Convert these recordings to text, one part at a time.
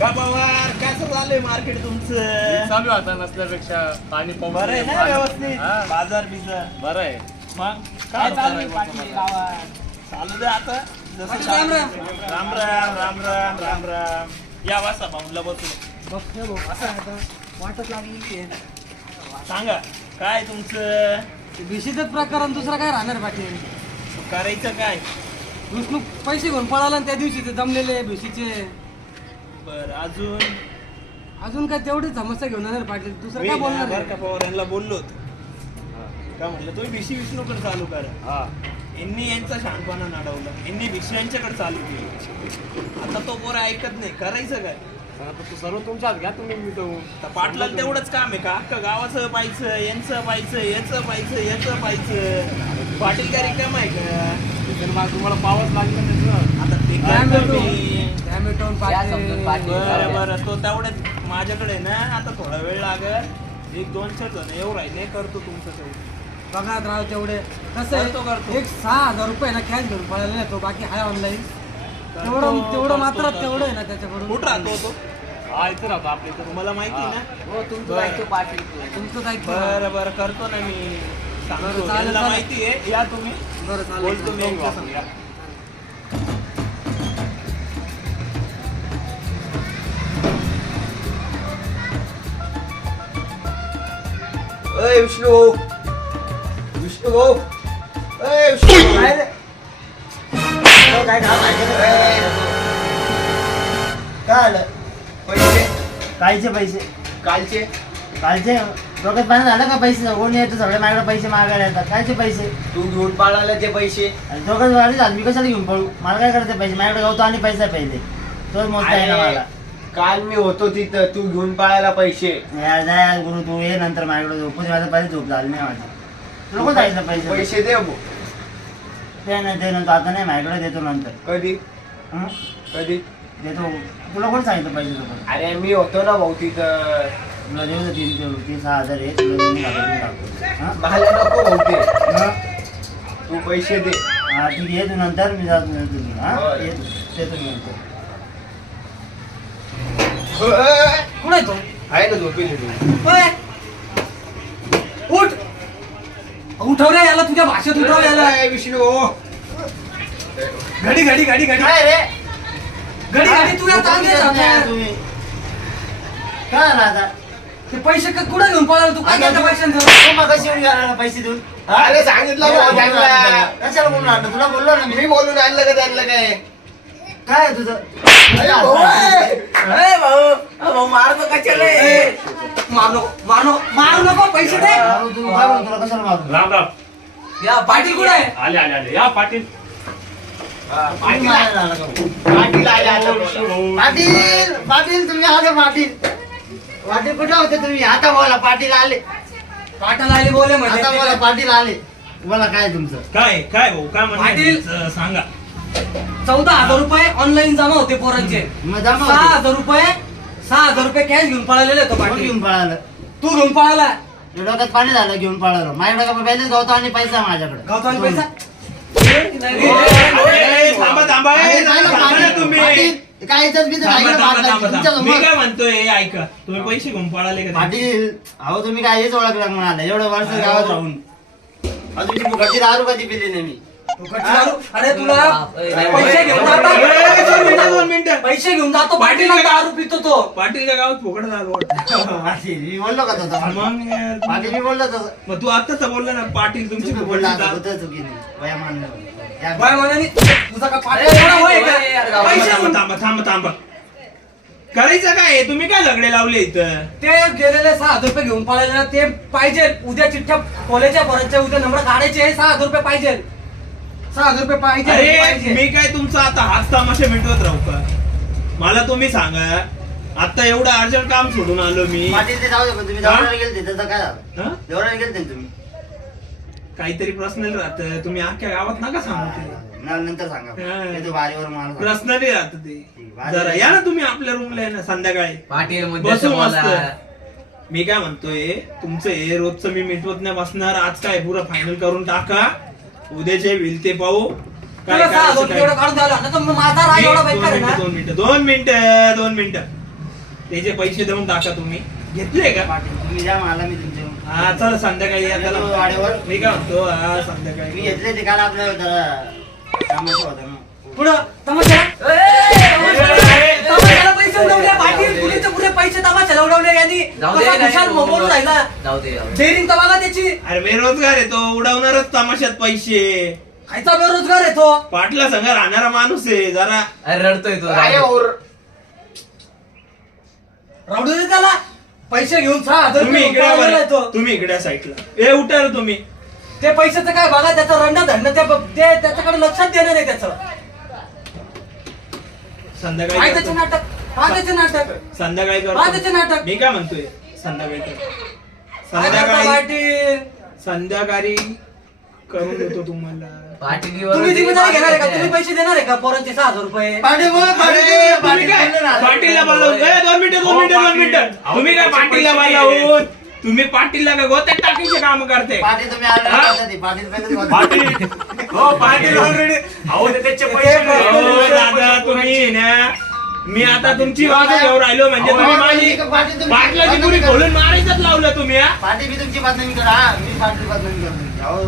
का पवार कसं चाललंय मार्केट तुमचं? चालू आता नसल्यापेक्षा पाणी पाऊस बरं आहे ना व्यवस्थित? हा. बाजार बिजार बरं आहे. मग काय चालू आहे पाटील गावात? चालू दे आता जसं राम राम. राम राम राम राम राम राम. या वासा भाऊला बसू वाटत लागली सांगा काय तुमचं भिशीचंच प्रकरण दुसरा काय राहणार पाटील. करायचं काय? विष्णू पैसे घेऊन पळाला आणि त्या दिवशी ते जमलेले भिशीचे. बर अजून अजून काय तेवढी समस्या घेऊन येणार पाटील, दुसरं काय बोलणार बरं आहे? का पवार यांना बोललो होतो का म्हणलं तुम्ही भिशी विष्णूकडे चालू करा. हा. यांनी यांचा शहाणपणा नाडवला, यांनी भिशी यांच्याकडे चालू केली. आता तो पोरं ऐकत नाही, करायचं काय? पण आता तू सर्व तुमच्यात घ्या तुम्ही मिटवून. आता पाटलाला तेवढंच काम आहे का? अख्खं गावाचं पाहायचं, यांचं पाहायचं, याचं पाहायचं, याचं पाहायचं. पाटील काय रिकाम आहे का? त्याच्यानं मग तुम्हाला पावच लागलं त्याचं. आता ते काय टॅमॅटो पाटील. बरं बरं तो तेवढ्यात माझ्याकडे ना आता थोडा वेळ लागल. एक दोन चार जण एवढं राहिले करतो तुमचं तेवढं. बघा राव तेवढे कसं करतो, करतो. आहे, एक 6,000 रुपये ना कॅश घेऊन पळायला नाही तो, बाकी हाय ऑनलाईन. तेवढं मात्र तेवढं आहे ना त्याच्याकडून. कुठं राहतो तो? हा इथं राहतो आपल्या इथं. तुम्हाला माहिती आहे ना? हो तुमचं दायित्व पाटील, तुमचं दायित्व. बरं बरं करतो ना मी. सांगतो बरं, चालेल, यांना चालेल. माहिती आहे. या तुम्ही बरं चालेल. बोलतो मी यांच्या संग. अय विष्णू भाऊ, विष्णू भाऊ, अय विष्णू भाऊ, काय रे? काय काम आहे रे? काय आलं? पैसे कालचे पैसे कालचे कालचे डोक्यात पाणी झालं का? पैसे कोण येतो सगळे माझ्याकडे पैसे मागायला येतात. कायचे पैसे? तू घेऊन पाळाला ते पैसे. आणि डोक्यात वाढी झाली, मी कशाला घेऊन पळू? मला काय करायचं पैसे? माझ्याकडे गवतो आणि पैसा पहिले तोच मोजता येईल अरे, मला. काल मी होतो तिथं, तू घेऊन पाळायला पैसे. यार जा यार गुरु, तू ये नंतर माझ्याकडे झोपून माझं पैसे झोप झाली नाही माझी. तुला कोण जायचं पैसे? पैसे दे भाऊ. ते नाही ते नंतर, आता नाही, माझ्याकडे देतो नंतर. कधी हं? कधी? देतो. तुला कोण सांगितलं पैसे सोबत? अरे मी होतो ना भाऊ तिथं. तुला देऊ दे 6,000 आहे, तुला देऊन टाकतो. हं? मला नको भाऊ ते. हं? तू पैसे दे. हा ठीक आहे, तू नंतर मी जातो नंतर. हा बरं. येतो, देतो मी नंतर. अय, कुठं आहे तो? आहे ना झोपेली तू. ओय! उठ उठव रे याला, तुझ्या भाषेत उठव याला. अय, विष्णू भाऊ. घडी घडी घडी घडी काय रे? घडी घडी तुला ताण दे जाणार. तुम्ही काय झालं आता? ते पैसे कुठं घेऊन पळाला तू? काय घेतलं पैशांचं? तू मग कशी येऊन गेला पैसे देऊन? हा? अरे सांगितलं भाऊ त्यांना. कशाला बोलून आणलं? तुला बोललो ना मी. मी बोलून आणलं का त्यांना काय? काय आहे तुझं? अरे भाऊ, अय भाऊ मारतो कशाला? मारू नको पैसे दे. मारू तू, काय बोलतो? तुला कशाला मारू? राम राम. या पाटील कुठे आहे? आले आले आले. या पाटील. तुम्ही मारायला आला का? पाटील आले आता. पाटील पाटील तुम्ही आले पाटील. पाटील कुठे होते तुम्ही? आता बोला, पाटील आले. पाटाला आले बोले म्हणजे आता बोला, पाटील आले. बोला काय आहे तुमचं? काय काय भाऊ काय पाटील. म्हणतो सांगा. 14,000 रुपये ऑनलाईन जमा होते पोरांचे. मग जमा होते. 6,000 रुपये कॅश घेऊन पळालेले तो कोण पाटील. घेऊन पळालं? तू घेऊन पळाला. डोक्यात पाणी झालं घेऊन पळालं. माझ्याकडे का पहिलेच गवतो आणि पैसा आहे माझ्याकडे. गावतानी पैसा अरे, थांबा थांबा ए, थांबा ना तुम्ही. पाटील, काय इज्जत बिज्जत आहे थांबा, का थांबा, पाटलाची? थांबा, तुमच्या थांबा. मी समोर. काय म्हणतोय ऐका, तुम्ही पैसे घेऊन पळाले का ते? पाटील अहो तुम्ही काय हेच ओळखलं म्हणाले एवढं वर्ष गावात राहून अजून मी फुकटची दारू कधी पिली नाही मी. अरे तुला पैसे घेऊन ए, दोन मिनिटं, जातो. दोन मिनिटं. पैसे घेऊन जातो पाटील, पाटील दारू पितो तो. पाटीलच्या गावात फुकट झालं वाटतं. पाटील मी बोललो का तसं? मग पाटील मी बोललो तसं. मग तू आत्ताच बोलला ना पाटील तुमची तुम्ही फुकटची बोलला आता दारू. होतं चुकीने. वया मानलं. या- बाय म्हणानी तुझा का पाटील एवढा होय का? पैसे थांबा थांबा थांबा थांबा. करायचं काय? तुम्ही काय झगडे लावले इथं? ते गेलेले 6,000 रुपये घेऊन पळायला ते पाहिजे. उद्या चिठ्ठ्या कॉलेजच्या पोरांच्या उद्या नंबर काढायचे. 6,000 रुपये पाहिजे. 6,000 रुपये पाहिजे अरे पाहिजे. मी काय तुमचा आता हाच तमाशा मिटवत राहू का? मला तुम्ही सांगा, आता एवढं अर्जंट काम सोडून आलो मी. पाटील ते जाऊ दे पण तुम्ही दौऱ्याला गेलते त्याचं काय झालं? हं? दौऱ्याला गेलते ना तुम्ही? काहीतरी पर्सनल राहतं. तुम्ही अख्ख्या गावात नका सांगू ते. नंतर सांगा. हा. ते तो बारीवर मला सांगा. पर्सनली राहतं ते. जरा या ना तुम्ही आपल्या रूमला ना संध्याकाळी पाटील बसू मस्त. मी काय म्हणतोय, तुमचं हे रोजचं मी मिटवत नाही बसणार. आज काय पुरं फायनल करून टाका. उद्या जे होईल ते पाहू. काय तुला 6,000 करायचं रुपये काय? एवढं काढून द्यावं लागलं तर माझा राग एवढा बेकार आहे ना. दोन मिनिटं. त्याचे पैसे देऊन टाका तुम्ही. घेतले का? पाटील तुम्ही द्या मला, मी तुमचे हा चल संध्याकाळी या त्याला. वाड्यावर. मी काय म्हणतो हा मी संध्याकाळी घेतले ते काल आपलं जरा तमाशा होता ना. पुढं तमाशा तमाशाला पैसे उडवले पाटील, पुढे पुरे पैसे तमाशाला उडवले यांनी. जाऊ दे, कसा नाही, खुशाल मोबाईल राहिला. जाऊ दे, जाऊ दे. डेअरिंग तर बघा त्याची. अरे बेरोजगार आहे तो, उडवणारच तमाशात पैसे. खायचा बेरोजगार आहे तो. पाटला संग राहणारा माणूस आहे जरा. अरे रडतोय तो. काय और राहू दे त्याला. पैसे घेऊन 6,000 तुम्ही रुपये इकडे पळालेला आहे तो. बरं. तुम्ही इकडे साईडला ए उठा रे तुम्ही. ते पैशाचं काय बघा, त्याचं रणं धरणं ते त्याच्याकडे लक्षात देणार आहे त्याचं. काय संध्याकाळी त्याचे करतो. नाटक, काय त्याचे नाटक, संध्याकाळी काय त्याचे करतो. नाटक. मी काय म्हणतोय संध्याकाळी करतो. काय करता संध्याकाळी पाटील? संध्याकाळी करून देतो तुम्हाला. पाटील तुम्ही जिम्मेदारी घेणार आहे का? तुम्ही पैसे देणार आहे का पोरांचे 6,000 रुपये? पाटील बोल, अरे, पाटील तुम्ही काय बोलले ना. पाटीलला बोलावून दोन मिनिटं हो, दोन मिनिटं. तुम्ही काय पाटीलला बोलावून तुम्ही पाटीलला का गोत्यात टाकीचे काम करते. पाटील तुम्ही आले हा? होते ते. पाटील पहिलेच होते. पाटील हो पाटील ऑलरेडी अहो ते त्याचे पैसे हो, दादा तुम्ही ना मी आता तुमची बाजू घेऊन राहिलो म्हणजे तुम्ही माझी पाटलाची पुरी खोलून मारायचंच लावलं तुम्ही हा? पाटील मी तुमची बदनामी करा. हा, मी पाटील बदनामी करतो. अहो,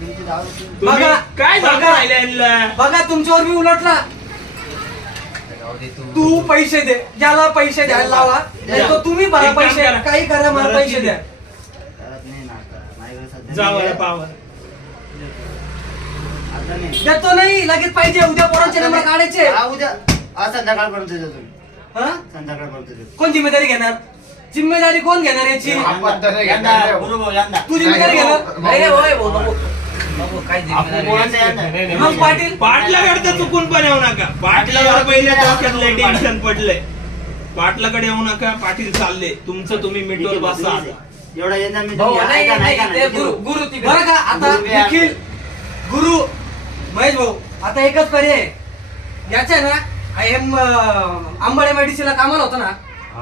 तुमची जाऊ दे. तुम्ही बघा, काय सांगू बघा. राहिले यांना? बघा तुमच्यावर मी उलटला. जाऊ दे तू पैसे दे, ज्याला पैसे द्यायला लावा, नाही तो तुम्ही भरा एक काम पैसे, करा. काही करा, मला परत पैसे किती? द्या. करत नाही ना आता. माझ्याकडे सध्या जाऊ नाही आता आहे. पावर. आता नाही. देतो नाही, लगेच पाहिजे. उद्या पोरांचे नंबर काढायचे. हा, उद्या आज संध्याकाळपर्यंत देतो तुम्ही. हा? संध्याकाळपर्यंत देतो. कोण जिम्मेदारी घेणार? जिम्मेदारी कोण घेणार याची? यंदा, गुरुभाऊ, यंदा. तू जिम्मेदारी घेणार? नाही रे, होय भाऊ, बाबू. बाबू, काय आपण जिम्मेदारी बोलायचं नाही, नाही, नाही, मग नाही. पाटील पाटलाकडे चुकून पण येऊ नका. पाटलावर पहिले डोक्यातले टेन्शन पडले. पाटलाकडे येऊ नका. पाटील चालले तुमचं तुम्ही मिटवर बसा आता. एवढा यंदा मी भाऊ, तुम्ही नाही, ऐका ना, नाही, ऐका ना. ते गुरु गुरु तिकडे. बरं का आता गुरु बी आहे. निखिल, गुरु, महेश भाऊ, आता एकच पर्याय आहे. याच्या ना आंबाडे मेडिसिनला कामाला होता ना,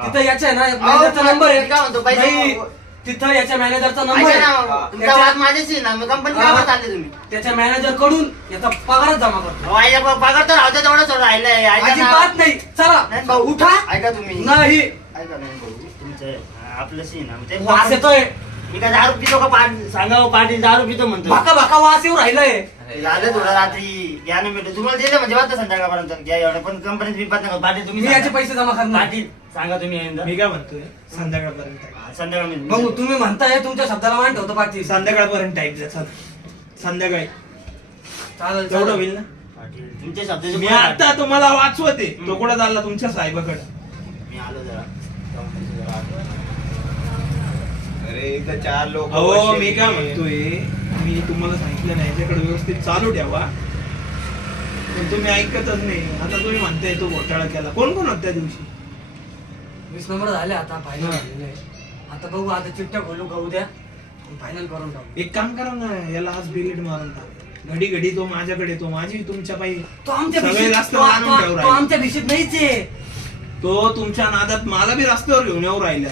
तिथं याच्या ना मॅनेजरचा नंबर आहे. काय म्हणतो, पैसे नाही, मागू. तिथं याच्या मॅनेजरचा नंबर ऐका आहे. ना, तुमचा वाद माझ्याशी आहे ना, मग कंपनी हा. कामात आले तुम्ही. त्याच्या मॅनेजर कडून याचा पगारच जमा करतो. अहो, आईला पगार तर राहतो तेवढं सोडून राहिलंय. ऐका ना. अजिबात नाही. चला नाही भाऊ, उठा. ऐका तुम्ही. नाही ऐका नाही भाऊ, तुमचं आपलंशी आहे ना, ते वास येतोय. मी काय दारू पितो का? सांगा हो, पाटील दारू पितो म्हणतो. भाका भाका वास येऊ राहिलाय. झालं थोडं रात्री घ्या ना भेटू. तुम्हाला दिलं म्हणजे वाटतं संध्याकाळपर्यंत घ्या एवढं, पण कंपनीत विपत नका. पाटील तुम्ही मी याचे सांगा. पैसे जमा करणार. पाटील सांगा तुम्ही यंदा. मी काय म्हणतोय संध्याकाळपर्यंत. संध्याकाळ मी भाऊ तुम्ही म्हणताय, तुमच्या शब्दाला मान ठेवतो पाटील. संध्याकाळपर्यंत टाईप द्या चला. संध्याकाळी चालेल तेवढं चालेल. होईल ना. पाटील तुमच्या शब्दाचे मी पुढे आता तुम्हाला वाचवते. तो कुठं चालला तुमच्या साहेबाकडे. मी आलो जरा. अरे इथं 4 लोक अहो मी काय म्हणतोय मी तुम्हाला सांगितलं नाही याच्याकडे व्यवस्थित चालू ठेवा. पण तुम्ही ऐकतच नाही. आता तुम्ही म्हणताय तो घोटाळा केला. कोण कोण होत त्या दिवशी? 20 नंबर झाले आता फायनल झालेले आहे. आता बघू, आता चिठ्ठ्या खोलू का उद्या फायनल करून टाकू. एक काम करा ना, याला आज बिलेट मारून टाक. घडी घडी तो माझ्याकडे, तो माझी तुमच्या पायी. तो आमच्या सगळे भिशीत जास्त आणून ठेवू तो राहिले. आमच्या भिशीत नाहीच आहे. तो तुमच्या नादात मला बी रस्त्यावर घेऊन येऊ राहिला.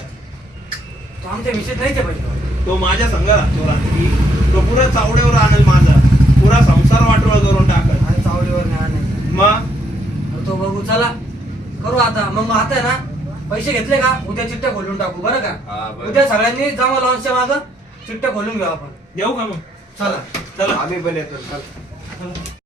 तो आमच्या भिशीत नाहीच आहे पाहिजे. तो माझ्या संघ राहतो रात्री. तो पुरा चावड्यावर आणेल माझा. पुरा संसार वाटोळ करून टाकल. आणि चावडीवर नाही आणायचं. मग तो बघू, चला करू आता. मग आता आहे ना, पैसे घेतले का उद्या चिठ्ठ्या खोलून टाकू. बरं हा, का? बरं. उद्या सगळ्यांनी जमा लॉन्चच्या मागं चिठ्ठ्या खोलून घेऊ आपण. येऊ का मग? चला चला आम्ही पण येतो चल.